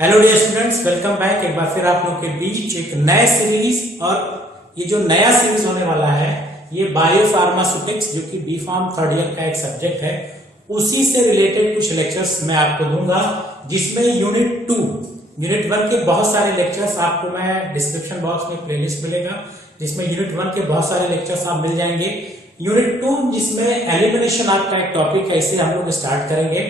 Hello dear students, welcome back एक बार फिर आप लोग के बीच एक नए सीरीज। और ये जो नया सीरीज होने वाला है ये बायो फार्मास्यूटिक्स, जो कि बी फार्म थर्ड ईयर का एक सब्जेक्ट है, उसी से रिलेटेड कुछ लेक्चर्स मैं आपको दूंगा, जिसमें यूनिट 1 के बहुत सारे लेक्चर्स आपको मैं डिस्क्रिप्शन बॉक्स में प्लेलिस्ट मिलेगा, जिसमें यूनिट 1 के बहुत सारे लेक्चर्स आप मिल जाएंगे। यूनिट 2 जिसमें एलिमिनेशन आपका एक टॉपिक है, इसे हम लोग स्टार्ट करेंगे।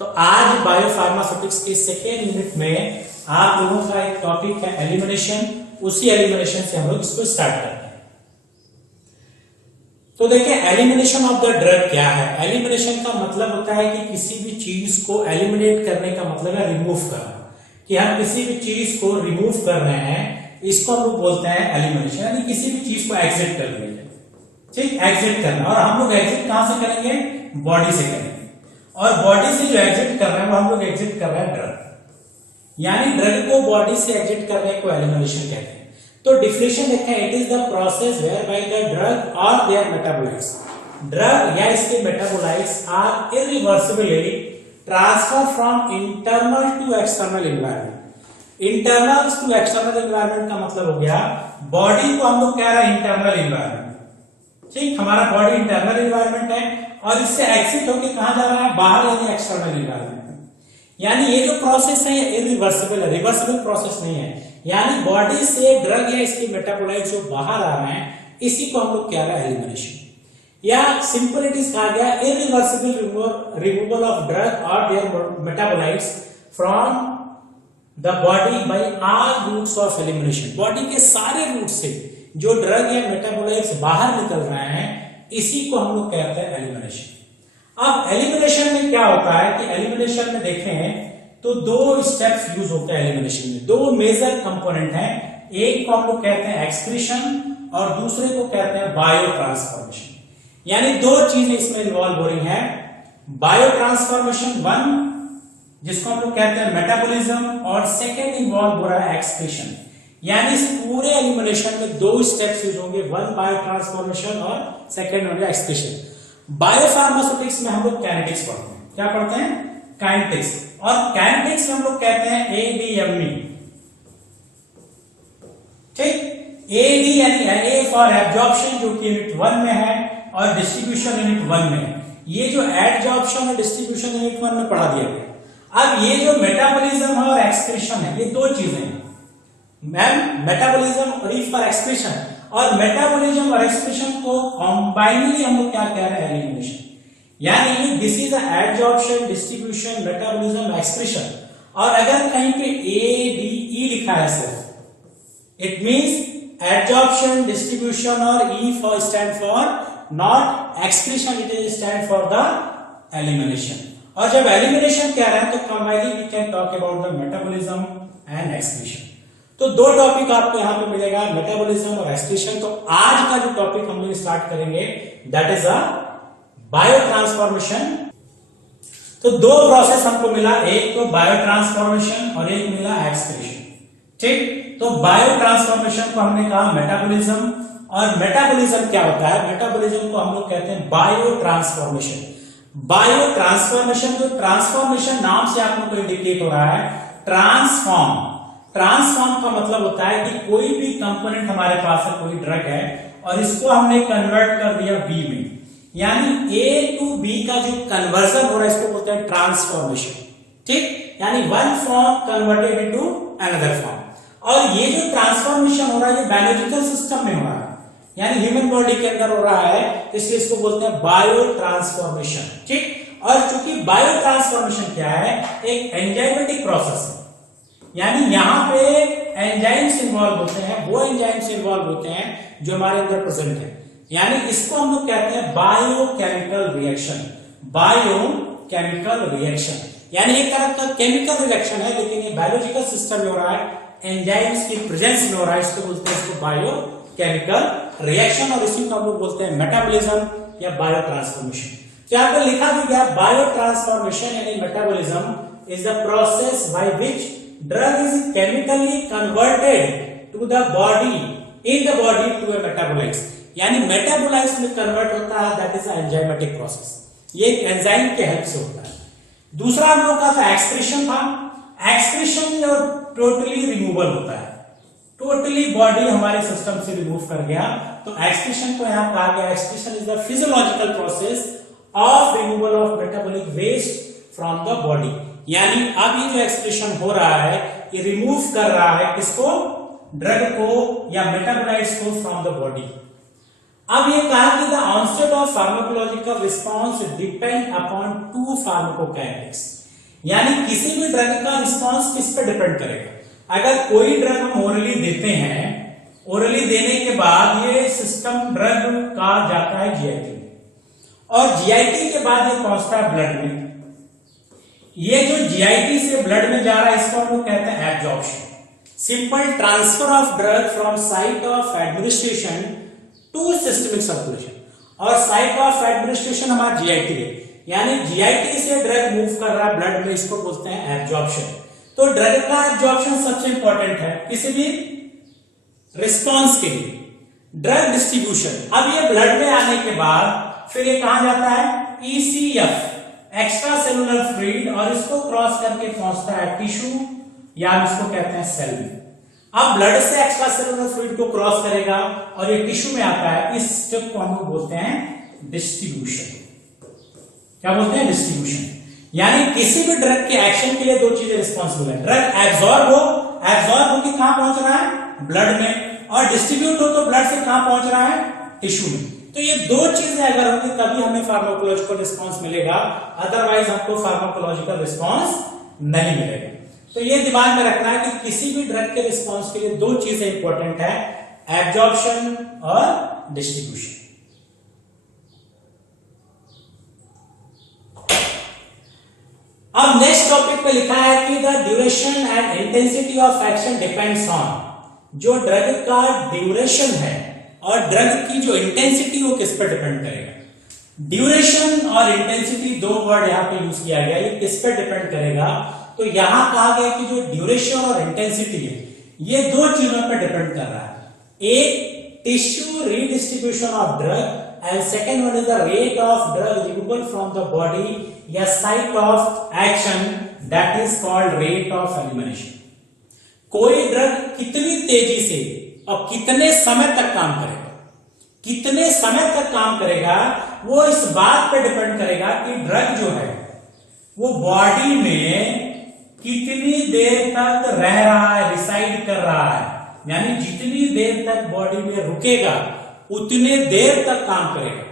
तो आज बायो फार्मास्यूटिक्स के सेकेंड यूनिट में आप लोगों का एक टॉपिक है एलिमिनेशन। उसी एलिमिनेशन से हम लोग इसको स्टार्ट करते हैं। तो देखिए, एलिमिनेशन ऑफ द ड्रग क्या है। एलिमिनेशन का मतलब होता है कि किसी भी चीज को एलिमिनेट करने का मतलब है रिमूव करना, कि हम किसी भी चीज को रिमूव कर रहे हैं, इसको हम लोग बोलते हैं एलिमिनेशन, यानी किसी भी चीज को एग्जिट कर दिया, ठीक, एग्जिट करना। और हम लोग एग्जिट कहां से करेंगे? बॉडी से करेंगे। और बॉडी से जो एग्जिट कर रहे हैं वो हम लोग एग्जिट कर रहे हैं ड्रग, यानी ड्रग को बॉडी से एग्जिट करने को एलिमिनेशन कहते हैं। तो डिफिनेशन देखें, it is the process whereby the drug और देयर मेटाबोलाइट्स, ड्रग या इसके metabolites are irreversibly transfer from internal to external environment. Internal to external environment का मतलब हो गया, बॉडी को हम लोग कह रहे हैं इंटरनल एनवायरनमेंट, ठीक, हमारा बॉडी इंटरनल एनवायरनमेंट है, और इससे एग्जिट होकर कहां जा रहा है? बाहर, यानी एक्सटर्नल एनवायरनमेंट में। यानी ये जो प्रोसेस है ये इरिवर्सिबल है, रिवर्सिबल प्रोसेस नहीं है। यानी बॉडी से ड्रग या इसके मेटाबोलाइट जो बाहर आ रहे हैं, इसी को हम लोग कह रहे हैं एलिमिनेशन, या सिंपल इट इज कहा गया इरिवर्सिबल रिमूवल ऑफ ड्रग और their metabolites from the body by all routes of elimination. Body के सारे रूट से जो ड्रग या मेटाबोलाइट्स बाहर निकल रहे हैं, इसी को हम लोग कहते हैं एलिमिनेशन। अब एलिमिनेशन में क्या होता है कि एलिमिनेशन में देखें तो दो स्टेप्स यूज होते हैं एलिमिनेशन में। दो मेजर कंपोनेंट हैं, एक को हम लोग कहते हैं एक्सक्रीशन और दूसरे को कहते हैं बायो ट्रांसफॉर्मेशन। यानी दो चीजें इसमें इन्वॉल्व हो रही हैं। बायो ट्रांसफॉर्मेशन 1, जिसको हम लोग कहते हैं मेटाबॉलिज्म, और सेकेंड इन्वॉल्व हो रहा है एक्सक्रीशन। यानी इस पूरे एलिमिनेशन में दो स्टेप्स यूज होंगे, वन बायो ट्रांसफॉर्मेशन और सेकेंड होगा एक्सक्रीशन। बायोफार्मास्यूटिक्स में हम लोग काइनेटिक्स पढ़ते हैं। क्या पढ़ते हैं? काइनेटिक्स। और काइनेटिक्स में हम लोग कहते हैं ADME, ठीक, AD यानी A फॉर एब्जॉर्प्शन, जो कि यूनिट 1 में है, और डिस्ट्रीब्यूशन यूनिट 1 में है। ये जो एब्जॉर्प्शन और डिस्ट्रीब्यूशन यूनिट 1 में पढ़ा दिया गया। अब ये जो मेटाबॉलिज्म है और एक्सक्रीशन है, ये दो चीजें हैं मैम, मेटाबॉलिज्म और ई फॉर एक्सक्रीशन। और मेटाबॉलिज्म और एक्सक्रीशन को कॉम्बाइनली हम लोग क्या कह रहे हैं? एलिमिनेशन। यानी this is the absorption, distribution, metabolism, excretion. और अगर कहीं पे ADE लिखा है सिर्फ, इट मींस एब्जॉर्प्शन, डिस्ट्रीब्यूशन, और E for stand for not excretion, it is stand for the elimination. और जब एलिमिनेशन कह रहे हैं तो combinely we can talk about the metabolism and excretion. तो दो टॉपिक आपको यहां पे मिलेगा, मेटाबॉलिज्म और एक्सक्रीशन। तो आज का जो टॉपिक हम लोग स्टार्ट करेंगे that is a bio transformation. तो दो प्रोसेस हमको मिला, एक तो बायो ट्रांसफॉर्मेशन और एक मिला एक्सक्रीशन, ठीक। तो बायो ट्रांसफॉर्मेशन को हमने कहा मेटाबॉलिज्म, और मेटाबॉलिज्म क्या होता है? मेटाबॉलिज्म को हम लोग कहते हैं बायो ट्रांसफॉर्मेशन। बायो ट्रांसफॉर्मेशन, जो ट्रांसफॉर्मेशन नाम से आप लोग को इंडिकेट हो रहा है, ट्रांसफॉर्म। ट्रांसफॉर्म का मतलब होता है कि कोई भी कंपोनेंट हमारे पास है, कोई ड्रग है, और इसको हमने कन्वर्ट कर दिया बी में, यानी A to B का जो कन्वर्जन हो रहा है, इसको बोलते हैं ट्रांसफॉर्मेशन, ठीक। यानी one form converted into another form. और ये जो ट्रांसफॉर्मेशन हो रहा है, ये बायोलॉजिकल सिस्टम में हो रहा है, यानी ह्यूमन बॉडी के अंदर हो रहा है, इसलिए इसको बोलते हैं बायो ट्रांसफॉर्मेशन, ठीक। और चूंकि बायो ट्रांसफॉर्मेशन क्या है? एक एंजाइमेटिक प्रोसेस है, यानी यहां पे एंजाइम्स इन्वॉल्व होते हैं, वो एंजाइम्स इन्वॉल्व होते हैं जो हमारे अंदर प्रेजेंट है। यानी इसको हम लोग कहते हैं बायोकेमिकल रिएक्शन। बायोकेमिकल रिएक्शन यानी एक तरह का केमिकल रिएक्शन है, लेकिन ये बायोलॉजिकल सिस्टम में हो रहा है, एंजाइम्स की प्रेजेंस में हो रहा है, इसको बोलते हैं इसको बायोकेमिकल रिएक्शन। और इसी को हम लोग बोलते हैं मेटाबॉलिज्म या बायो ट्रांसफॉर्मेशन। तो यहां पर लिखा भी गया, बायो ट्रांसफॉर्मेशन यानी metabolism is the process by which drug is chemically converted to the body in the body to a metabolites, यानी मेटाबोलाइट्स में कन्वर्ट होता है, दैट इज एंजाइमेटिक प्रोसेस। ये एंजाइम के हेल्प से होता है। दूसरा हम लोग का था एक्सक्रीशन था। एक्सक्रीशन जो टोटली रिमूवल होता है, टोटली बॉडी हमारे सिस्टम से रिमूव कर गया, तो एक्सक्रीशन को यहां कहा गया excretion is the physiological process of removal of metabolic waste from the body. यानी अब ये जो एक्सक्रीशन हो रहा है ये रिमूव कर रहा है किसको, ड्रग को या मेटाबोलाइट्स को फ्रॉम द बॉडी। अब ये कहा कि the onset of pharmacological response depend upon to pharmacokinetics, यानी किसी भी ड्रग का रिस्पांस किस पे डिपेंड करेगा। अगर कोई ड्रग हम ओरली देते हैं, ओरली देने के बाद ये सिस्टम ड्रग का जाता है जीआईटी में, और जीआईटी के बाद ये पहुंचता है ब्लड में। ये जो जीआईटी से ब्लड में जा रहा है इसको हम लोग कहते हैं absorption, simple transfer of drug from site of administration to systemic circulation, और साइट ऑफ एडमिनिस्ट्रेशन हमारा जीआईटी है, यानी जीआईटी से ड्रग मूव कर रहा है ब्लड में, इसको बोलते हैं एब्जॉर्प्शन। तो ड्रग का एब्जॉर्प्शन सबसे इंपॉर्टेंट है किसी भी रिस्पांस के लिए। ड्रग डिस्ट्रीब्यूशन, अब ये ब्लड में आने के बाद फिर ये कहां जाता है, ईसीएफ एक्स्ट्रा सेलुलर फ्लूइड, और इसको क्रॉस करके पहुंचता है टिश्यू या इसको कहते हैं सेल में। अब ब्लड से एक्स्ट्रा सेलुलर फ्लूइड को क्रॉस करेगा और ये टिश्यू में आता है, इस स्टेप को हम लोग बोलते हैं डिस्ट्रीब्यूशन। क्या बोलते हैं, डिस्ट्रीब्यूशन। यानी किसी भी ड्रग के एक्शन के लिए दो चीजें रिस्पॉन्सिबल है, ड्रग एब्जॉर्ब हो कि कहां पहुंच रहा है, ब्लड में, और डिस्ट्रीब्यूट हो तो ब्लड से कहां पहुंच रहा है, टिश्यू में। तो ये दो चीजें अगर होंगी तभी हमें फार्माकोलॉजिकल रिस्पांस मिलेगा, अदरवाइज हमको फार्माकोलॉजिकल रिस्पांस नहीं मिलेगा। तो ये दिमाग में रखना है कि किसी भी ड्रग के रिस्पांस के लिए दो चीजें इंपॉर्टेंट है, एब्जॉर्प्शन और डिस्ट्रीब्यूशन। अब नेक्स्ट टॉपिक पे लिखा है कि the duration and intensity of action depends on, जो ड्रग का ड्यूरेशन है और ड्रग की जो इंटेंसिटी वो किस पर डिपेंड करेगा। ड्यूरेशन और इंटेंसिटी दो वर्ड यहां पे यूज किया गया, ये किस पर डिपेंड करेगा, तो यहां कहा गया कि जो ड्यूरेशन और इंटेंसिटी है ये दो चीजों पर डिपेंड कर रहा है, एक tissue redistribution of drug and second one is the rate of drug removal from the body या site of action, that is called rate of elimination। कोई ड्रग कितनी तेजी से और कितने समय तक काम करेगा, कितने समय तक काम करेगा, वो इस बात पे डिपेंड करेगा कि ड्रग जो है वो बॉडी में कितनी देर तक रह रहा है, रिसाइड कर रहा है, यानी जितनी देर तक बॉडी में रुकेगा उतने देर तक काम करेगा।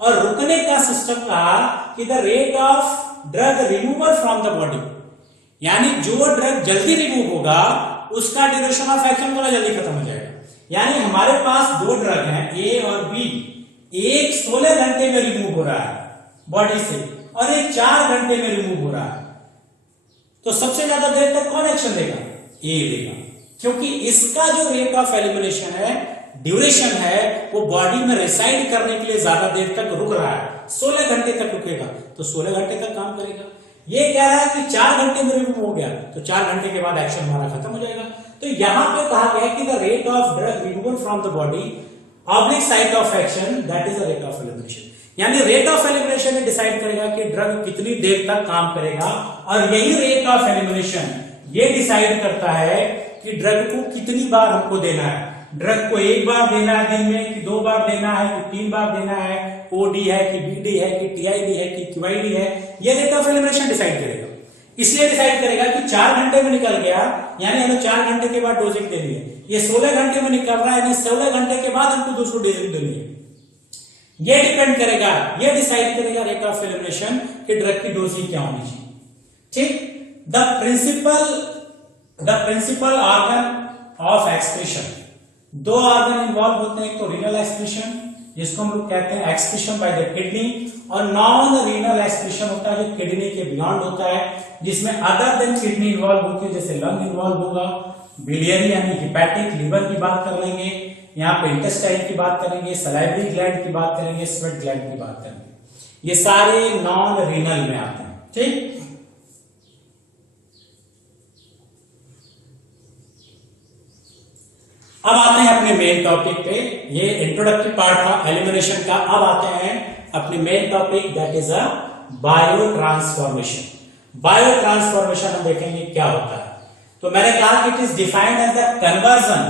और रुकने का सिस्टम कहा कि the rate of drug removal from the body, यानी जो ड्रग जल्दी रिमूव होगा उसका ड्यूरेशन ऑफ एक्शन थोड़ा जल्दी खत्म हो जाएगा। यानी हमारे पास दो ड्रग हैं ए और बी, एक 16 घंटे में रिमूव हो रहा है बॉडी से और एक 4 घंटे में रिमूव हो रहा है, तो सबसे ज्यादा देर तक कौन एक्शन देगा, ए देगा, क्योंकि इसका जो रेट ऑफ एलिमिनेशन है, ड्यूरेशन है, वो बॉडी में रिसाइड करने के लिए ज्यादा देर तक रुक रहा है, 16 घंटे तक रुकेगा तो 16 घंटे तक काम करेगा। ये कह रहा है कि 4 घंटे में रिमूव हो गया तो 4 घंटे के बाद एक्शन हमारा खत्म हो जाएगा। तो यहां पे कहा गया कि the rate of drug removal from the body oblique site of action, that is the rate of elimination. यानी रेट ऑफ एलिमिनेशन डिसाइड करेगा कि ड्रग कितनी देर तक काम करेगा, और यही रेट ऑफ एलिमिनेशन ये डिसाइड करता है कि ड्रग को कितनी बार हमको देना है। ड्रग को एक बार देना है दिन में, कि 2 बार देना है, कि 3 बार देना है, ओडी है कि बीडी है कि टीआईडी है कि क्यूआईडी है, ये रेट ऑफ एलिमिनेशन डिसाइड करेगा। इसलिए डिसाइड करेगा कि 4 घंटे में निकल गया, यानी हमें 4 घंटे के बाद डोजिंग देनी है। ये 16 घंटे में निकल रहा है, यानी 16 घंटे के बाद हमको दूसरी डोजिंग देनी है। ये डिपेंड करेगा, ये डिसाइड करेगा रेट ऑफ एलिमिनेशन कि ड्रग की डोजिंग क्या होनी चाहिए। ठीक, the principal organ of excretion, 2 organ involve होते हैं, एक तो रीनल एक्सक्रीशन जिसको हम लोग कहते हैं एक्सक्रीशन बाय द किडनी, और नॉन रीनल एक्सक्रीशन होता है जो किडनी के बियॉन्ड होता है, जिसमें अदर देन किडनी इन्वॉल्व होती है, जैसे लंग इन्वॉल्व होगा, बिलियरी यानी हिपैटिक लिवर की बात कर लेंगे, यहाँ पे इंटेस्टाइन की बात करेंगे, सलाइवरी ग्लैंड की बात करेंगे, स्वेट ग्लैंड की बात करेंगे, ये सारे नॉन रीनल में आते हैं। ठीक, अब आते हैं अपने मेन टॉपिक पे। ये इंट्रोडक्टरी पार्ट था एलिमिनेशन का। अब आते हैं अपने main topic, that is a biotransformation. Biotransformation हम देखेंगे क्या होता है। तो मैंने कहा कि it is defined as the conversion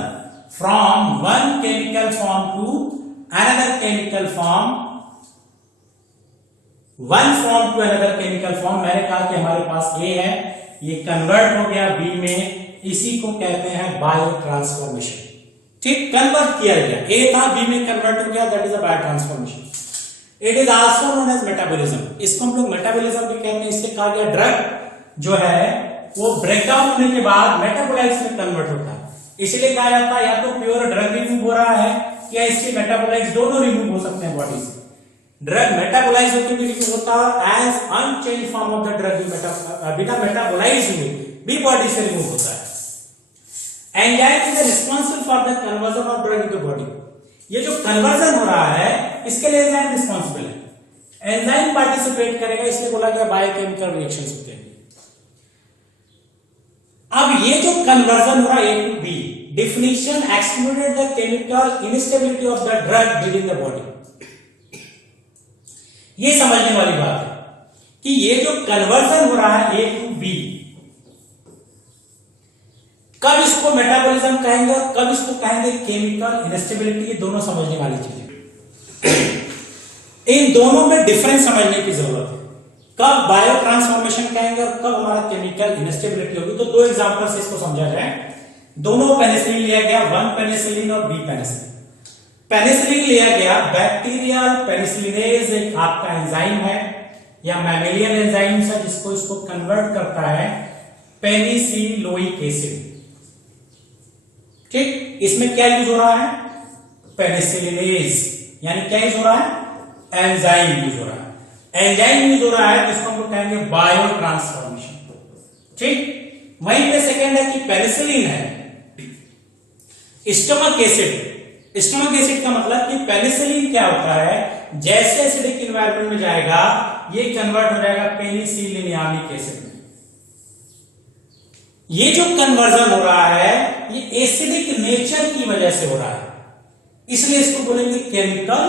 from one chemical form to another chemical form, one form to another chemical form. मैंने कहा कि हमारे पास ए है, ये कन्वर्ट हो गया बी में, इसी को कहते हैं बायो ट्रांसफॉर्मेशन। ठीक, कन्वर्ट किया गया, ए था बी में कन्वर्ट हो गया, that is a biotransformation. It is also known as metabolism, इसको हम लोग मेटाबॉलिज्म भी कहते हैं। इससे कहा गया ड्रग जो है वो ब्रेकडाउन होने के बाद मेटाबोलाइट्स में कन्वर्ट होता है, इसलिए कहा जाता है या तो प्योर ड्रग रिमूव हो रहा है या इसके मेटाबोलाइट्स दोनों रिमूव हो सकते हैं बॉडी से। ड्रग मेटाबोलाइज होकर भी रिमूव होता है, as unchange form of the drug बिना मेटाबोलाइज हुए भी बॉडी से रिमूव होता है। Enzyme is responsible for the conversion of drug into body. ये जो कन्वर्जन हो रहा है इसके लिए एंजाइम रिस्पॉन्सिबल है, एंजाइम पार्टिसिपेट करेगा, इसलिए बोला गया बायोकेमिकल रिएक्शंस होते हैं। अब ये जो कन्वर्जन हो रहा है A to B, definition excluded the chemical instability of the drug within the body. ये समझने वाली बात है कि ये जो कन्वर्जन हो रहा है ए टू बी, कब इसको मेटाबॉलिज्म कहेंगे और कब इसको कहेंगे केमिकल इनस्टेबिलिटी, ये दोनों समझने वाली चीजें। इन दोनों में डिफरेंस समझने की जरूरत है, कब बायो ट्रांसफॉर्मेशन कहेंगे और कब हमारा केमिकल इनस्टेबिलिटी होगी। तो दो एग्जांपल से इसको समझा जाए। दोनों पेनिसिलिन लिया गया, वन पेनिसिलिन और बी पेनिसिलिन। पेनिसिलिन लिया गया, बैक्टीरियल पेनिसिलिनेज एक आपका एंजाइम है या मैमेलियन एंजाइम है जिसको इसको कन्वर्ट करता है पेनिसिलोइक एसिड। ठीक, इसमें क्या यूज हो रहा है, पेनिसिलिनेज, यानी क्या यूज हो रहा है, एंजाइम यूज हो रहा है। एंजाइम यूज हो रहा है तो इसको हम लोग कहेंगे बायो ट्रांसफॉर्मेशन। ठीक, वहीं पे सेकेंड है कि पेनिसिलिन है, स्टमक एसिड। स्टमक एसिड का मतलब कि पेनिसिलिन क्या होता है, जैसे एसिडिक एनवायरनमेंट में जाएगा ये कन्वर्ट हो जाएगा पेनिसिलिनिक एसिड में। ये जो कन्वर्जन हो रहा है ये एसिडिक नेचर की वजह से हो रहा है, इसलिए इसको बोलेंगे केमिकल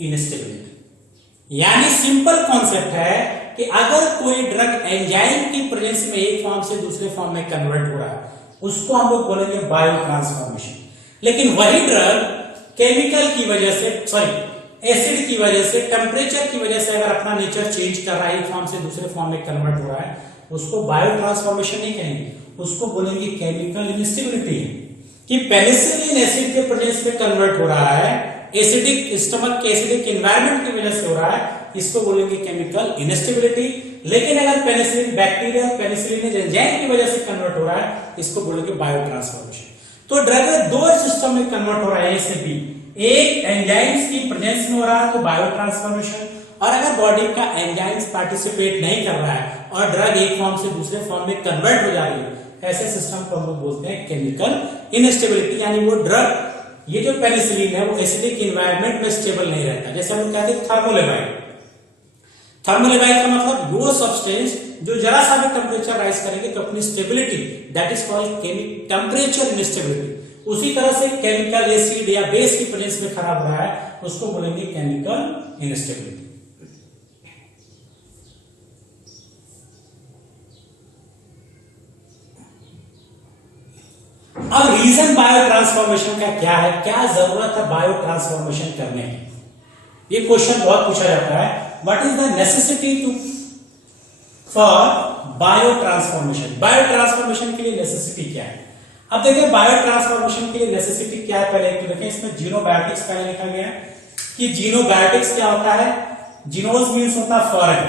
इनस्टेबिलिटी। यानी सिंपल कॉन्सेप्ट है कि अगर कोई ड्रग एंजाइम की प्रेजेंस में एक फॉर्म से दूसरे फॉर्म में कन्वर्ट हो रहा है उसको हम लोग बोलेंगे बायो ट्रांसफॉर्मेशन। लेकिन वही ड्रग केमिकल की वजह से, एसिड की वजह से, टेम्परेचर की वजह से अगर अपना नेचर चेंज कर रहा है, एक फॉर्म से दूसरे फॉर्म में कन्वर्ट हो रहा है, उसको बायो ट्रांसफॉर्मेशन नहीं कहेंगे, उसको बोलेंगे केमिकल इनस्टेबिलिटी। कि पेनिसिलिन एसिड के प्रेजेंस में कन्वर्ट हो रहा है, एसिडिक स्टमक के एसिडिक एनवायरनमेंट की वजह से हो रहा है, इसको बोलेंगे केमिकल इनस्टेबिलिटी। लेकिन अगर पेनिसिलिन बैक्टीरिया पेनिसिलिन एंजाइम की वजह से कन्वर्ट हो रहा है, इसको बोलेंगे बायो ट्रांसफॉर्मेशन। तो ड्रग दो सिस्टम में कन्वर्ट हो रहा है, ए से बी। एक एंजाइम्स की प्रेजेंस में हो रहा है तो बायो ट्रांसफॉर्मेशन, और अगर बॉडी का एंजाइम्स पार्टिसिपेट नहीं कर रहा है और ड्रग एक फॉर्म से दूसरे फॉर्म में कन्वर्ट हो जा रही है, ऐसे सिस्टम को हम लोग बोलते हैं केमिकल इनस्टेबिलिटी। यानी वो ड्रग, ये जो पेनिसिलिन है वो एसिडिक एनवायरनमेंट में स्टेबल नहीं रहता। जैसे हम लोग कहते हैं थर्मोलेबाइल। थर्मोलेबाइल का मतलब वो सब्सटेंस जो जरा सा भी टेम्परेचर राइज करेंगे तो अपनी stability, that is called temperature instability. उसी तरह से केमिकल एसिड या बेस की प्रेजेंस में खराब हो रहा है, उसको बोलेंगे केमिकल इनस्टेबिलिटी। अब रीजन बायो ट्रांसफॉर्मेशन का क्या है, क्या जरूरत है बायो ट्रांसफॉर्मेशन करने की, ये क्वेश्चन बहुत पूछा जाता है। What is the necessity to for biotransformation, biotransformation के लिए नेसेसिटी क्या है। अब देखिए बायो ट्रांसफॉर्मेशन के लिए नेसेसिटी क्या है, पहले एक तो देखें, इसमें जीनोबायोटिक्स पहले लिखा गया है कि जीनोबायोटिक्स क्या होता है। जीनोस मीन्स होता है फॉरेन,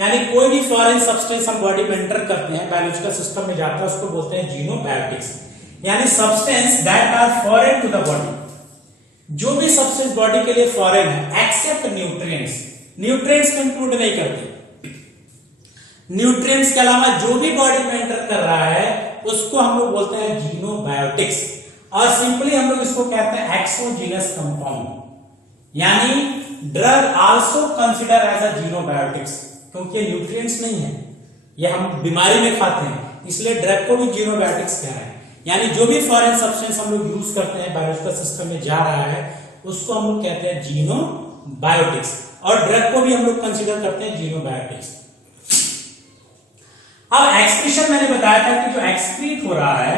यानी कोई भी फॉरेन सब्सटेंस हम बॉडी में एंटर करते हैं, बायोलॉजिकल सिस्टम में जाता है, उसको बोलते हैं जीनोबायोटिक्स। यानी substance that are foreign to the body, जो भी सब्सटेंस बॉडी के लिए फॉरेन है, एक्सेप्ट न्यूट्रिएंट्स, न्यूट्रिएंट्स को इंक्लूड नहीं करते। न्यूट्रिएंट्स के अलावा जो भी बॉडी में एंटर कर रहा है उसको हम लोग बोलते हैं जीनोबायोटिक्स, और सिंपली हम लोग इसको कहते हैं एक्सोजीनस कंपाउंड। यानी drug also consider as a xenobiotics, क्योंकि न्यूट्रिएंट्स नहीं है, ये हम बीमारी में खाते हैं, इसलिए ड्रग को भी जीनोबायोटिक्स कह रहे हैं। यानी जो भी फॉरेन सब्सटेंस हम लोग यूज करते हैं, बायोलॉजिकल सिस्टम में जा रहा है, उसको हम लोग कहते हैं जीनोबायोटिक्स, और ड्रग को भी हम लोग कंसीडर करते हैं जीनोबायोटिक्स। अब एक्सक्रीशन मैंने बताया था कि जो एक्सक्रीट हो रहा है,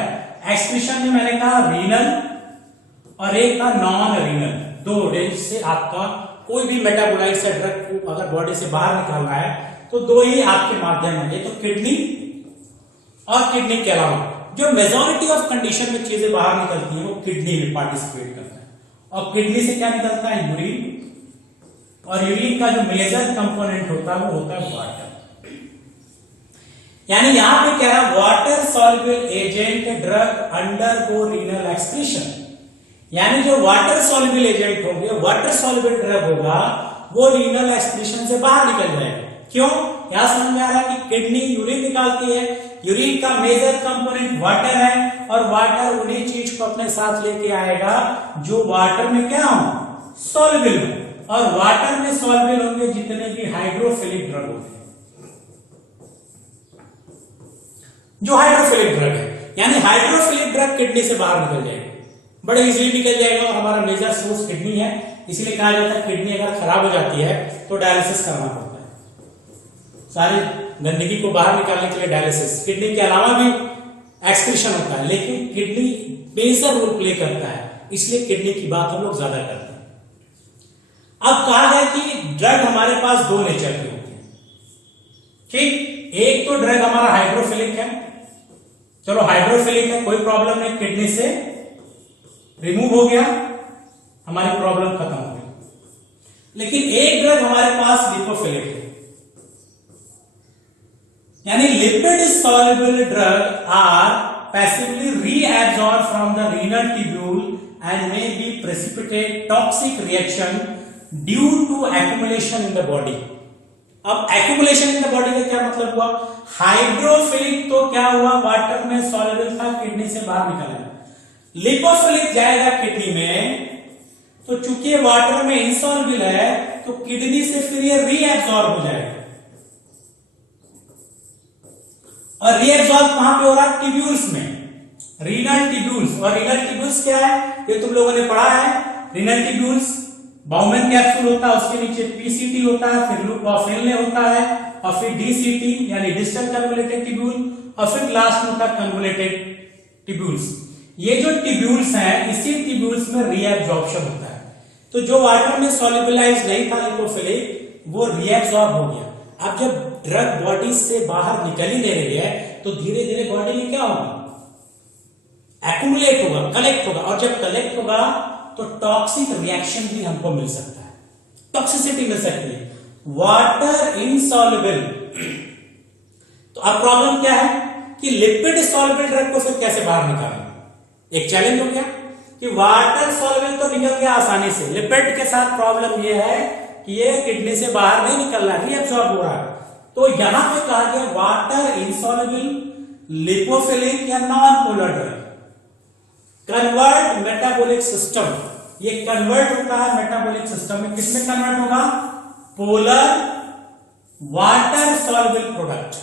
एक्सक्रीशन में मैंने कहा रीनल और एक था नॉन रीनल, दो जिससे आपका कोई भी मेटाबोलाइट से ड्रग को अगर बॉडी से बाहर निकालना है तो दो ही आपके माध्यम है, तो किडनी और किडनी के अलावा जो मेजॉरिटी ऑफ कंडीशन में चीजें बाहर निकलती हैं वो किडनी में पार्टिसिपेट करता है। और किडनी से क्या निकलता है? यूरिन, और यूरिन का जो मेजर कंपोनेंट होता है वो होता है वाटर। यानी यहां पे क्या है, water soluble agent drug undergo renal excretion, यानी जो वाटर सॉल्युबल एजेंट होंगे, वाटर सॉल्युबल ड्रग होगा, वो रीनल एक्सक्रीशन से बाहर निकल जाएगा। क्यों? यहां समझ में आ रहा है कि किडनी यूरिन निकालती है, यूरिन का मेजर कंपोनेंट वाटर है, और वाटर उन्हीं चीज को अपने साथ लेके आएगा जो वाटर में क्या हो, सॉल्युबल हो, और वाटर में सॉल्युबल होंगे जितने भी हाइड्रोफिलिक ड्रग होते हैं, जो हाइड्रोफिलिक ड्रग है, यानी हाइड्रोफिलिक ड्रग किडनी से बाहर निकल जाएगा, बड़े इजीली निकल जाएगा। और हमारा मेजर सोर्स किडनी है, इसलिए कहा जाता है किडनी अगर खराब हो जाती है तो डायलिसिस करना पड़ता है, सारी गंदगी को बाहर निकालने के लिए डायलिसिस। किडनी के अलावा भी एक्सक्रीशन होता है, लेकिन किडनी मेजर रोल प्ले करता है, इसलिए किडनी की बात हम लोग ज्यादा करते हैं। अब कहा गया कि ड्रग हमारे पास दो नेचर के होते हैं, ठीक। एक तो ड्रग हमारा हाइड्रोफिलिक है, चलो हाइड्रोफिलिक है, कोई प्रॉब्लम नहीं, किडनी से रिमूव हो गया, हमारी प्रॉब्लम खत्म हो गई। लेकिन एक ड्रग हमारे पास लिपोफिलिक है, यानी lipid soluble drug are passively reabsorbed from the renal tubule and may be precipitate toxic reaction due to accumulation in the body। अब accumulation in the body का क्या मतलब हुआ? हाइड्रोफिलिक तो क्या हुआ, वाटर में soluble था, किडनी से बाहर निकला। लिपोफिलिक जाएगा किडनी में, तो चूंकि वाटर में इनसॉल्युबल है तो किडनी से फिर ये रीएब्सॉर्ब हो जाएगा, और रीएब्सॉर्ब कहां पे हो रहा है? ट्यूब्यूल्स में, रीनल ट्यूब्यूल्स। और रीनल ट्यूब्यूल्स क्या है, ये तुम लोगों ने पढ़ा है। रीनल ट्यूब्यूल्स बाउमेन कैप्सूल होता है, उसके नीचे पीसीटी होता है, फिर लूप ऑफ हेनले होता है, और फिर डीसीटी यानी डिस्टल कन्वोलेटेड ट्यूब्यूल, और फिर लास्ट में होता है कन्वोलेटेड ट्यूब्यूल्स। ये जो ट्यूब्यूल्स हैं, इसी ट्यूब्यूल्स में रीएब्सॉर्प्शन होता है, तो जो वाटर में सॉल्युबलाइज नहीं था लिपोफिलिक, वो रीएब्सॉर्ब हो गया। अब जब ड्रग बॉडी से बाहर निकल ही नहीं रही है तो धीरे धीरे बॉडी में क्या होगा, एक्यूमुलेट होगा, कलेक्ट होगा, और जब कलेक्ट होगा तो टॉक्सिक रिएक्शन भी हमको मिल सकता है, टॉक्सिसिटी मिल सकती है, वाटर इनसॉल्युबल। तो अब प्रॉब्लम क्या है कि लिपिड सॉल्युबल ड्रग को फिर कैसे बाहर निकालना, एक चैलेंज हो गया कि वाटर सॉल्युबल तो निकल गया आसानी से, लिपिड के साथ प्रॉब्लम यह है कि ये किडनी से बाहर नहीं निकल रहा, रीअब्सॉर्ब हो रहा है। तो यहां पे कहा गया वाटर इनसॉल्युबल लिपोफिलिक या non polar drug, convert metabolic system, ये कन्वर्ट होता है मेटाबॉलिक सिस्टम में, किसमें कन्वर्ट होगा? पोलर वाटर सॉल्युबल प्रोडक्ट,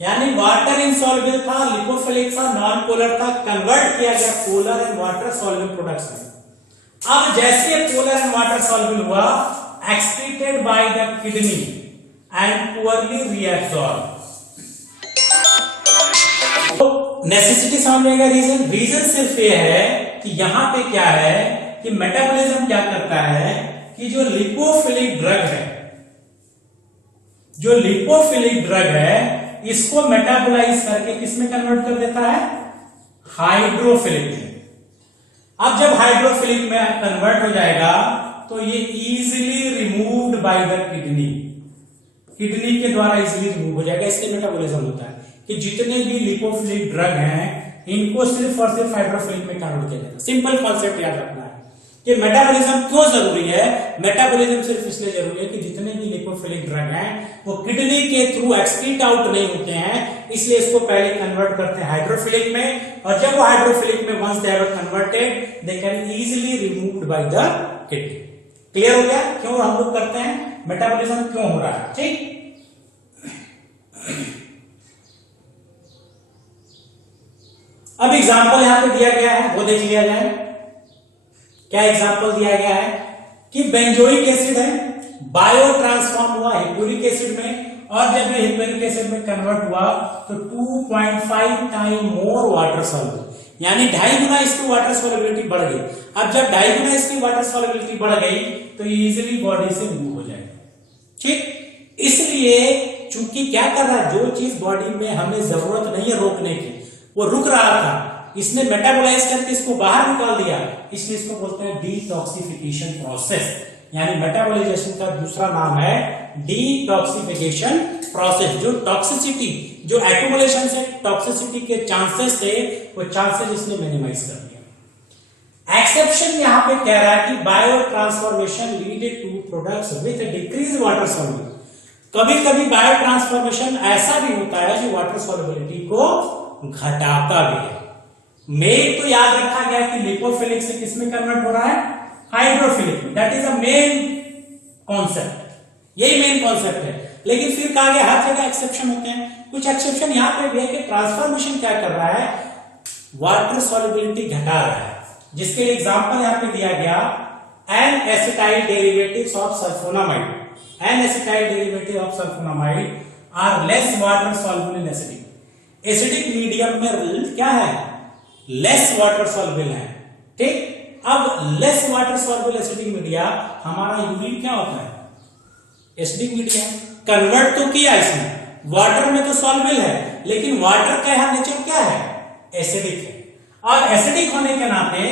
यानी वाटर इनसॉल्युबल था, लिपोफिलिक था, नॉन पोलर था, कन्वर्ट किया गया polar and water soluble products में। अब जैसे पोलर एंड वाटर सॉल्युबल हुआ, excreted by the kidney and poorly reabsorb. तो नेसेसिटी समझने का रीजन सिर्फ ये है कि यहां पे क्या है कि मेटाबॉलिज्म क्या करता है कि जो लिपोफिलिक ड्रग है, इसको मेटाबोलाइज करके किसमें कन्वर्ट कर देता है? हाइड्रोफिलिक में। अब जब हाइड्रोफिलिक में कन्वर्ट हो जाएगा तो ये easily removed by the kidney के द्वारा इजीली रिमूव हो जाएगा। इसलिए मेटाबॉलिज्म होता है कि जितने भी लिपोफिलिक ड्रग हैं इनको सिर्फ और सिर्फ हाइड्रोफिलिक में कन्वर्ट किया जाएगा। सिंपल कॉन्सेप्ट याद रखना है कि मेटाबॉलिज्म क्यों जरूरी है। मेटाबॉलिज्म सिर्फ इसलिए जरूरी है कि जितने भी लिपोफिलिक ड्रग हैं वो किडनी के थ्रू एक्सक्रीट आउट नहीं होते हैं, इसलिए इसको पहले कन्वर्ट करते हैं हाइड्रोफिलिक में, और जब वो हाइड्रोफिलिक में once they have converted they can easily removed by the kidney. Clear हो गया क्यों हम लोग करते हैं, मेटाबॉलिज्म क्यों हो रहा है। ठीक, अब एग्जांपल यहां पे दिया गया है, वो देख लिया जाए। क्या एग्जांपल दिया गया है कि बेंजोइक एसिड है, बायो ट्रांसफॉर्म हुआ है यूरिक एसिड में, और जब ये हिप्पेरिक एसिड में कन्वर्ट हुआ तो 2.5 टाइम मोर वाटर सॉल्युबल, यानी 2.5 गुना इसकी वाटर सॉल्युबिलिटी बढ़ गई। अब जब 2.5 गुना इसकी वाटर सॉल्युबिलिटी बढ़ गई तो ये इजीली बॉडी से मूव हो जाएगा। ठीक, इसलिए चूंकि क्या कर रहा है, जो चीज बॉडी में हमें जरूरत नहीं है रोकने की वो रुक रहा था, इसने मेटाबोलाइज करके इसको बाहर निकाल दिया, इसलिए इसको बोलते हैं डिटॉक्सिफिकेशन प्रोसेस। यानी मेटाबोलाइजेशन का दूसरा नाम है डिटॉक्सिफिकेशन प्रोसेस। जो टॉक्सिसिटी, जो एक्यूमुलेशन से टॉक्सिसिटी के चांसेस थे वो चांसेस इसने मिनिमाइज कर दिया। एक्सेप्शन यहां पे कह रहा है कि biotransformation leaded to products with decrease water solubility. कभी कभी बायो ट्रांसफॉर्मेशन ऐसा भी होता है जो वाटर सॉल्युबिलिटी को घटाता भी है। मेन तो याद रखा गया कि लिपोफिलिक से किसमें कन्वर्ट हो रहा है, हाइड्रोफिलिक में। That is a main concept, यही मेन कॉन्सेप्ट है। लेकिन फिर कहा गया हर जगह एक्सेप्शन होते हैं। कुछ एक्सेप्शन यहां पे भी है कि ट्रांसफॉर्मेशन क्या कर रहा है, वाटर सॉल्युबिलिटी घटा रहा है। जिसके एग्जांपल यहां पे दिया गया N acetyl derivatives of sulfonamide. N acetyl derivative of sulfonamide are less water soluble in acidic. Acidic medium में क्या है, लेस वाटर सॉल्युबल है। ठीक, अब less water soluble acidic media हमारा यूरिन क्या होता है, एसिडिक मीडिया। कन्वर्ट तो किया इसने, वाटर में तो सॉल्युबल है, लेकिन वाटर का यहां नेचर क्या है, एसिडिक है। और एसिडिक होने के नाते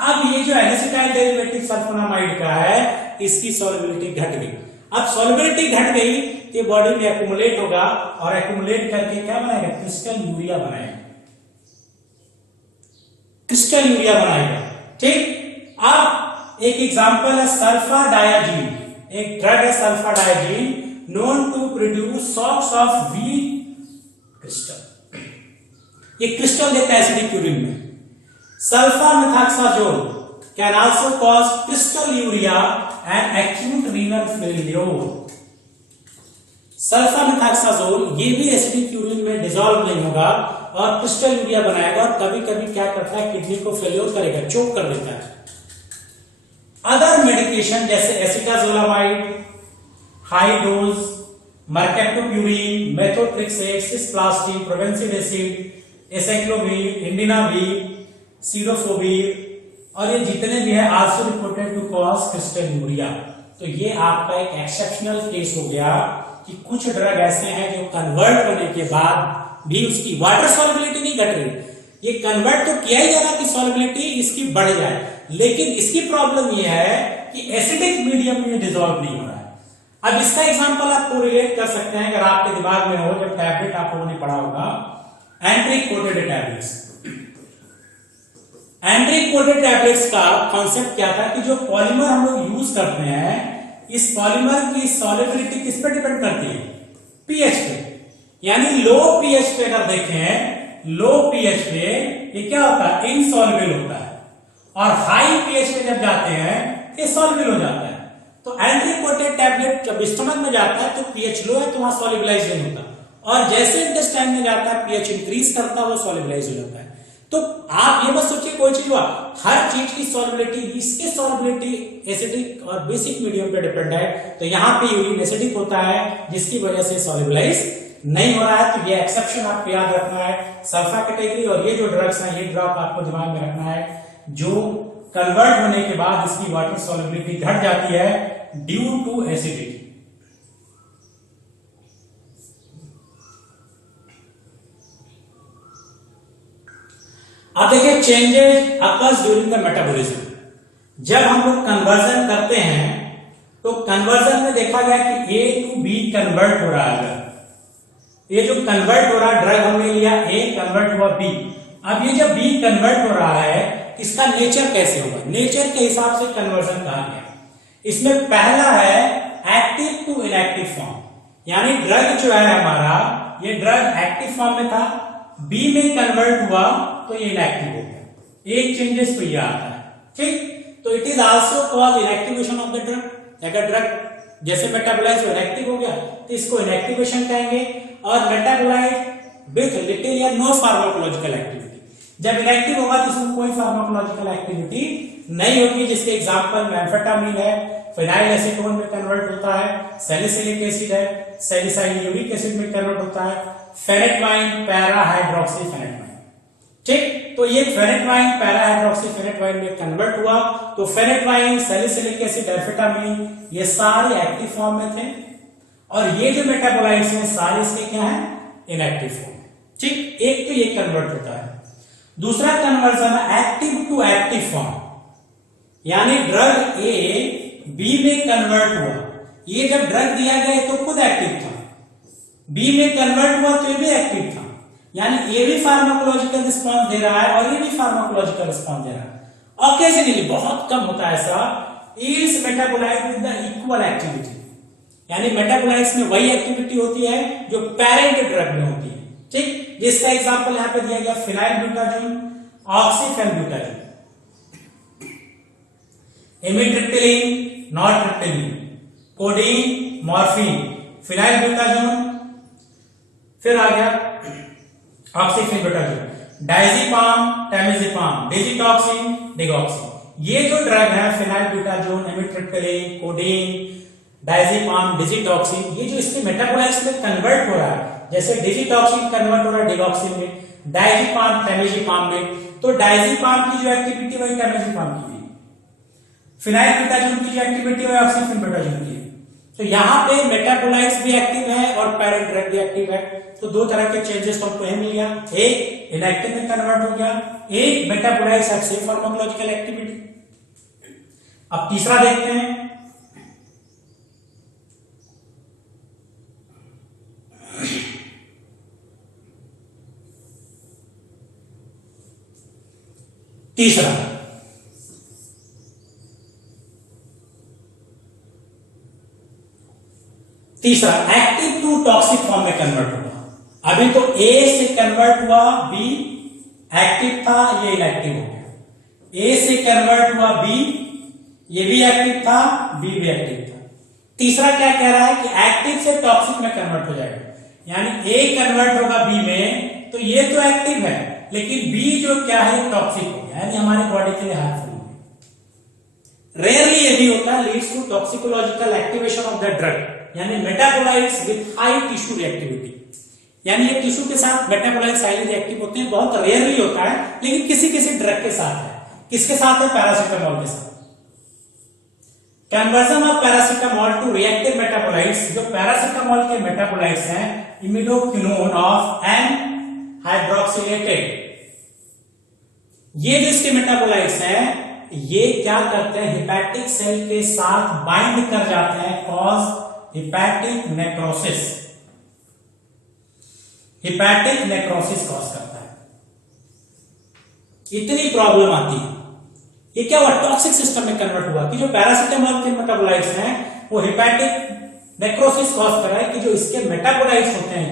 अब ये जो एसिटाइल डेरिवेटिव सल्फोनामाइड का है इसकी सॉल्युबिलिटी घट गई। अब सॉल्युबिलिटी घट गई तो बॉडी में एक्यूमुलेट होगा और एक्यूमुलेट करके क्या बनाएगा, क्रिस्टल यूरिया बनाएगा, क्रिस्टल यूरिया बनाएगा। ठीक, अब एक एग्जांपल है सल्फर डायाजीन। एक ड्रग है sulfadiazine known to produce salts of wheat crystal. ये क्रिस्टल देता है एसिडिक यूरिन में। Sulfamethoxazole can also cause crystalluria and acute renal failure. Sulfamethoxazole ये भी एसिडिक यूरिन में डिसॉल्व नहीं होगा और क्रिस्टल यूरिया बनाएगा और कभी कभी क्या करता है, किडनी को फेल्योर करेगा, चोक कर देता है। अदर मेडिकेशन जैसे acetazolamide, high dose mercaptopurine, methotrexate, cisplatin, probenecid acid, acyclovir, indinavir, cidofovir और ये जितने भी है also reported to cause crystalluria. तो ये आपका एक एक्सेप्शनल केस हो गया कि कुछ ड्रग ऐसे हैं जो कन्वर्ट होने के बाद भी उसकी वाटर सॉल्युबिलिटी नहीं घट रही, ये कन्वर्ट तो किया ही जा रहा कि सॉल्युबिलिटी इसकी बढ़ जाए, लेकिन इसकी प्रॉब्लम ये है कि एसिडिक मीडियम में डिसॉल्व नहीं हो रहा है। अब इसका एग्जांपल आपको रिलेट कर सकते हैं, अगर आपके दिमाग में हो, जब टैबलेट आप लोगों ने पढ़ा होगा एंट्रिक कोटेड टैबलेट्स। एंट्रिक कोटेड टैबलेट्स का कॉन्सेप्ट क्या था कि जो पॉलीमर हम लोग यूज करते हैं, इस पॉलीमर की सॉल्युबिलिटी किस पे डिपेंड करती है, पीएच पे। यानी लो पीएच पे अगर देखें, लो पीएच पे ये क्या होता है, इनसॉल्युबल होता है, और हाई पीएच पे जब जाते हैं ये सॉल्युबल हो जाता है। तो एंट्रिक कोटेड टैबलेट जब स्टमक में जाता है तो पीएच लो है तो वहां सॉल्युबलाइज नहीं होता, और जैसे इंटेस्टाइन में जाता है पीएच इंक्रीज करता है, वो सॉल्युबलाइज हो जाता है। तो आप ये मत सोचिए कोई चीज हुआ, हर चीज की सॉल्युबिलिटी, इसकी सॉल्युबिलिटी एसिडिक और बेसिक मीडियम पे डिपेंड है। तो यहाँ पे यूरिन एसिडिक होता है जिसकी वजह से सॉल्युबलाइज नहीं हो रहा है। तो ये एक्सेप्शन आपको याद रखना है, सल्फा कैटेगरी। और ये जो ड्रग्स हैं, ये ड्रग आपको दिमाग में रखना है जो कन्वर्ट होने के बाद इसकी वाटर सॉल्युबिलिटी घट जाती है ड्यू टू एसिडिटी। अब देखिए changes occurs during the metabolism. जब हम लोग कन्वर्जन करते हैं तो कन्वर्जन में देखा गया कि ए टू बी कन्वर्ट हो रहा है। ये जो कन्वर्ट हो रहा है, ड्रग हमने लिया ए, कन्वर्ट हुआ बी। अब ये जब बी कन्वर्ट हो रहा है, इसका नेचर कैसे होगा, नेचर के हिसाब से कन्वर्जन कहा गया। इसमें पहला है एक्टिव टू इनएक्टिव फॉर्म, यानी ड्रग जो है हमारा, ये ड्रग एक्टिव फॉर्म में था, बी में कन्वर्ट हुआ तो ये इनएक्टिव हो गया। एक चेंजेस तो ये आता है। ठीक, तो it is also called inactivation of the drug. अगर ड्रग जैसे मेटाबोलाइज इनएक्टिव हो गया तो इसको इनएक्टिवेशन कहेंगे। और मेटाबोलाइट विथ लिटिल या नो फार्माकोलॉजिकल एक्टिविटी, जब इनएक्टिव होगा तो इसमें कोई फार्माकोलॉजिकल एक्टिविटी नहीं होगी। जिसके एग्जांपल में एम्फेटामिन है, फिनाइल एसीटोन में कन्वर्ट होता है, सैलिसिलिक एसिड है, सैलिसाइल यूरिक एसिड में कन्वर्ट होता है, फेनेटवाइन पैरा हाइड्रोक्सी फेनेटवाइन। ठीक, तो ये फेनेटवाइन पैरा हाइड्रोक्सी फेनेटवाइन में कन्वर्ट हुआ, तो फेनेटवाइन, सैलिसिलिक एसिड, एम्फेटामिन ये सारे एक्टिव फॉर्म में थे, और ये जो मेटाबोलाइट्स हैं सारे इसके क्या है, इनएक्टिव फॉर्म में। ठीक, एक तो ये कन्वर्ट होता है। दूसरा कन्वर्जन है एक्टिव टू एक्टिव फॉर्म, यानी ड्रग ए बी में कन्वर्ट हुआ। ये जब ड्रग दिया गया तो खुद एक्टिव था, बी में कन्वर्ट हुआ तो ये भी एक्टिव था, यानी ए भी फार्माकोलॉजिकल रिस्पॉन्स दे रहा है और ये भी फार्माकोलॉजिकल रिस्पॉन्स दे रहा है। ऑकेजनली, बहुत कम होता है ऐसा, is metabolite with the equal activity, यानी मेटाबोलाइट्स में वही एक्टिविटी होती है जो पेरेंट ड्रग में होती है। ठीक, जिसका एग्जांपल यहां पे दिया गया phenyl butazone, ऑक्सीफेनब्यूटाजोन, इमिट्रिप्टिलिन, नॉरट्रिप्टिलिन, codeine, morphine, phenyl butazone, फिर आ गया ऑक्सीफेनब्यूटाजोन, डायजेपाम, टेमिजिपाम, डिजिटॉक्सिन, डिगॉक्सिन। ये जो ड्रग है phenyl butazone, इमिट्रिप्टिलिन, codeine, diazepam, digitoxin, ये जो इसके मेटाबोलाइट्स में कन्वर्ट हो रहा है, जैसे डिजिटॉक्सिन कन्वर्ट हो रहा है डिगॉक्सिन में, डायजेपाम टेमिजिपाम में, तो डायजेपाम की जो एक्टिविटी वही टेमिजिपाम की है, फिनाइल ब्यूटाजोन की जो एक्टिविटी है ऑक्सीफेनब्यूटाजोन की है। तो यहां पे मेटाबोलाइट्स भी एक्टिव है और पेरेंट ड्रग भी एक्टिव है, तो दो तरह के चेंजेस हमको यहां मिल गया, एक इनएक्टिव में कन्वर्ट हो गया, एक metabolites have same pharmacological activity. अब तीसरा देखते हैं, तीसरा एक्टिव टू टॉक्सिक फॉर्म में कन्वर्ट हुआ। अभी तो ए से कन्वर्ट हुआ, बी एक्टिव था, ये इनएक्टिव हो गया। ए से कन्वर्ट हुआ बी, ये भी एक्टिव था, बी भी एक्टिव था। तीसरा क्या कह रहा है कि एक्टिव से टॉक्सिक में कन्वर्ट हो जाएगा, यानी ए कन्वर्ट होगा बी में, तो ये तो एक्टिव है लेकिन बी जो क्या है टॉक्सिक हो गया, यानी हमारे बॉडी के लिए हार्मफुल हो गया। रेयरली ये भी होता है, leads to toxicological activation of the drug, यानी metabolites with high tissue reactivity, यानी ये टिश्यू के साथ मेटाबोलाइट्स हाईली रिएक्टिव होते हैं, बहुत रेयरली होता है लेकिन किसी किसी ड्रग के साथ है। किसके साथ है? पैरासिटामोल के साथ। Conversion of paracetamol to reactive metabolites, जो पैरासिटामोल के मेटाबोलाइट्स हैं इमिडोक्विनोन ऑफ एन हाइड्रोक्सिलेटेड, ये जो इसके मेटाबोलाइट्स हैं ये क्या करते हैं, हिपैटिक सेल के साथ बाइंड कर जाते हैं, cause hepatic necrosis, hepatic necrosis cause करता है। इतनी प्रॉब्लम आती है। ये क्या हुआ, टॉक्सिक सिस्टम में कन्वर्ट हुआ कि जो पैरासिटामोल के मेटाबोलाइट्स हैं वो हिपैटिक नेक्रोसिस कॉज कर रहा है कि जो इसके मेटाबोलाइट्स होते हैं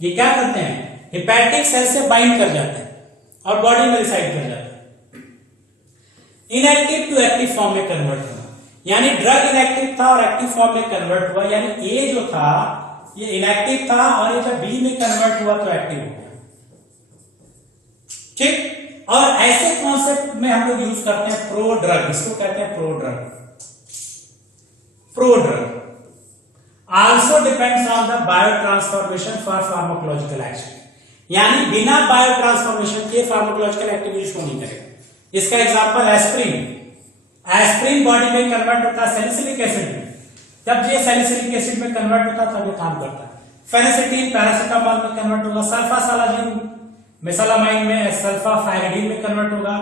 ये क्या करते हैं, हिपैटिक सेल से बाइंड कर जाते हैं और बॉडी में रिसाइड कर जाते हैं। इनएक्टिव टू एक्टिव फॉर्म में कन्वर्ट हुआ, यानी ड्रग इनएक्टिव था और एक्टिव फॉर्म में कन्वर्ट हुआ, यानी ए जो था ये इनएक्टिव था और ये जब बी में कन्वर्ट हुआ तो एक्टिव हो गया। ठीक, और ऐसे कॉन्सेप्ट में हम लोग यूज करते हैं प्रो ड्रग, इसको कहते हैं pro drug. Pro drug also depends on the bio transformation for pharmacological action, यानी बिना बायो ट्रांसफॉर्मेशन के फार्माकोलॉजिकल एक्टिविटी शो नहीं करेगा। इसका एग्जांपल एस्प्रिन, एस्प्रिन बॉडी में कन्वर्ट होता है सैलिसिलिक एसिड में, जब ये सैलिसिलिक एसिड में कन्वर्ट होता है तब ये काम करता है। फेनेसिटीन पैरासिटामोल में कन्वर्ट होगा, सल्फासालाजिन मेसालामाइन में, सल्फाफायरिडीन में कन्वर्ट होगा,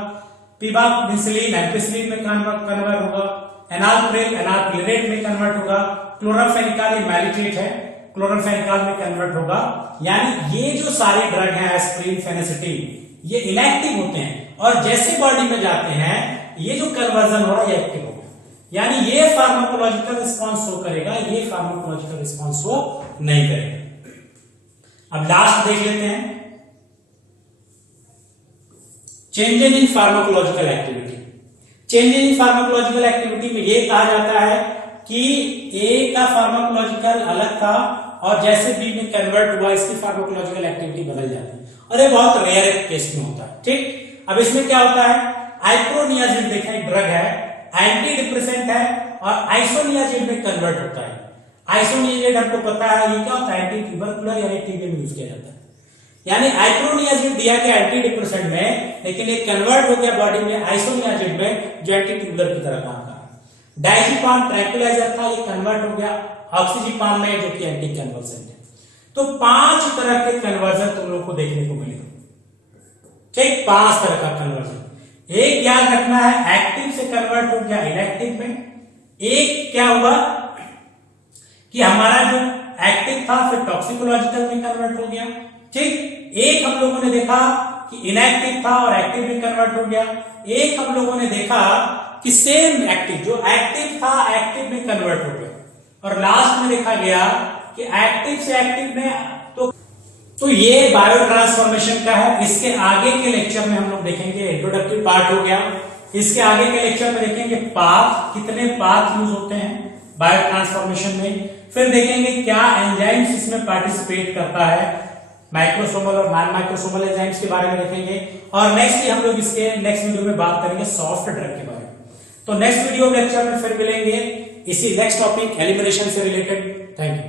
पिबापेनिसिलिन एम्पिसिलिन में कन्वर्ट होगा, एनालप्रिल एनालप्रिलेट में कन्वर्ट होगा, क्लोराफेनिकल मैलिट्रेट है क्लोराफेनिकल में कन्वर्ट होगा। यानी ये जो सारे ड्रग हैं एस्प्रिन, फेनेसिटीन, ये इनएक्टिव होते हैं और जैसे बॉडी में जाते हैं ये जो कन्वर्जन हो रहा है ये एक्टिव हो गया, यानी ये फार्माकोलॉजिकल रिस्पॉन्स शो करेगा, ये फार्माकोलॉजिकल रिस्पॉन्स शो नहीं करेगा। अब लास्ट देख लेते हैं, changes in pharmacological activity. Changes in pharmacological activity में यह कहा जाता है कि ए का फार्माकोलॉजिकल अलग था और जैसे बी में कन्वर्ट हुआ इसकी फार्माकोलॉजिकल एक्टिविटी बदल जाती है, और ये बहुत रेयर केस में होता है। ठीक, अब इसमें क्या होता है, आइप्रोनियाजिन देखा एक ड्रग है, एंटी डिप्रेसेंट है और आइसोनियाजिड में कन्वर्ट होता है। आइसोनियाजिड हमको पता है ये क्या होता है, एंटी ट्यूबरकुलर यानी टीबी में यूज किया जाता है। यानी आइप्रोनियाजिड दिया गया एंटी डिप्रेसेंट में, लेकिन ये कन्वर्ट हो गया बॉडी में आइसोनियाजिड में जो एंटी ट्यूबुलर की तरह काम कर रहा है। डायजेपाम ट्रैंक्विलाइजर था, ये कन्वर्ट हो गया ऑक्सीजीपाम में जो कि एंटी कन्वल्सेंट है। तो 5 तरह के कन्वर्जन तुम लोग को देखने को मिलेगा। ठीक, 5 तरह का कन्वर्जन। एक याद रखना है, एक्टिव से कन्वर्ट हो गया इनएक्टिव में। एक क्या हुआ कि हमारा जो एक्टिव था फिर टॉक्सिकोलॉजिकल में कन्वर्ट हो गया। ठीक, एक हम लोगों ने देखा कि इनएक्टिव था और एक्टिव में कन्वर्ट हो गया। एक हम लोगों ने देखा कि सेम एक्टिव जो एक्टिव था एक्टिव में कन्वर्ट हो गया। और लास्ट में देखा गया कि एक्टिव से एक्टिव में तो ये बायो ट्रांसफॉर्मेशन का है। इसके आगे के लेक्चर में हम लोग देखेंगे, इंट्रोडक्टिव पार्ट हो गया। इसके आगे के लेक्चर में देखेंगे पाथ, कितने पाथ यूज होते हैं बायो ट्रांसफॉर्मेशन में। फिर देखेंगे क्या एंजाइम्स इसमें पार्टिसिपेट करता है, माइक्रोसोमल और नॉन माइक्रोसोमल एंजाइम्स के बारे में देखेंगे। और नेक्स्ट हम लोग इसके नेक्स्ट वीडियो में बात करेंगे सॉफ्ट ड्रग के बारे में। तो नेक्स्ट वीडियो लेक्चर में फिर मिलेंगे इसी नेक्स्ट टॉपिक एलिमिनेशन से रिलेटेड। Thank you.